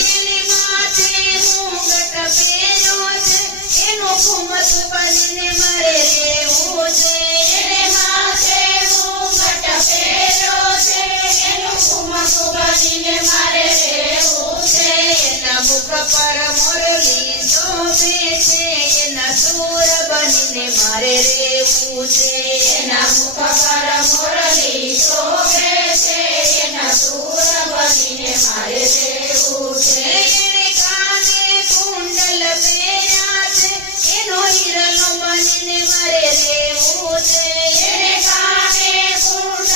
એની માથે મુંગટ પહેર્યો છે એનો ઘુમત બનીને મારે રહેવું છે એને માથે મુંગટ પહેર્યો છે એનો ઘુમત બનીને મારે રહેવું છે એના મુખ પર મોરલી શોભે છે એના સુર બનીને મારે રહેવું છે એના મુખ પર મોરલી શોભે છે એના સુર બનીને મારે રહેવું છે એને કાને કુંડલ પહેર્યા છે એનો હિરલો બનીને મારે રહેવું છે એને કાને કુંડલ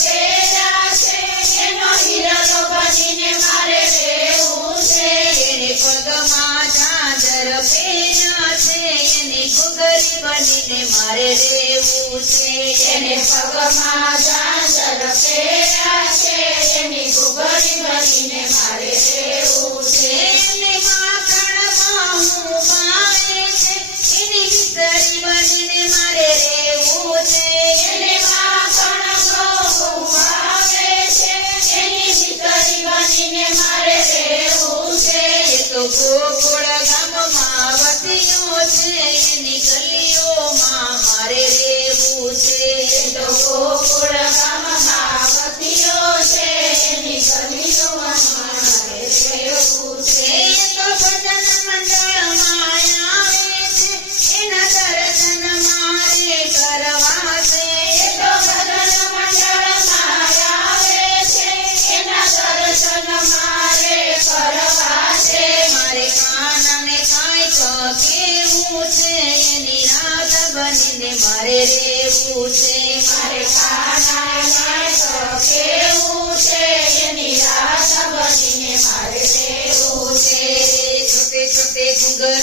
પહેર્યા છે એનો હિરલો બનીને મારે રહેવું છે એને પગમાં ઝાંઝર પહેર્યા છે એની ઘૂઘરી બનીને મારે રહેવું છે એને પગમાં ઝાંઝર પહેર્યા છે એની ઘૂઘરી બનીને મારે રહેવું છે એને માખણમાં હું ભાવે છે એની વિતરી બનીને મારે રહેવું છે એને માખણમાં હું ભાવે છે એની વિતરી બનીને મારે રહેવું છે એ તો ગોકુળ ગામમાં વસ્યો છે એની ગલીઓમાં મારે રહેવું છે એ તો ગોકુળ ગામમાં વસ્યો છે એની ગલીઓમાં મારે રહેવું છે એ તો ભજન મંડળમાં આવે છે એના દર્શન મારે કરવા છે એ તો ભજન મંડળમાં આવે છે એના દર્શન મારે કરવા છે મારે કાનને કાંઈક કેવું છે એની રાત બનીને મારે રહેવું છે મારે કાનને કાંઈક કેવું છે એની રાત બનીને મારે રહેવું છે છોટે છોટે ઘૂંઘર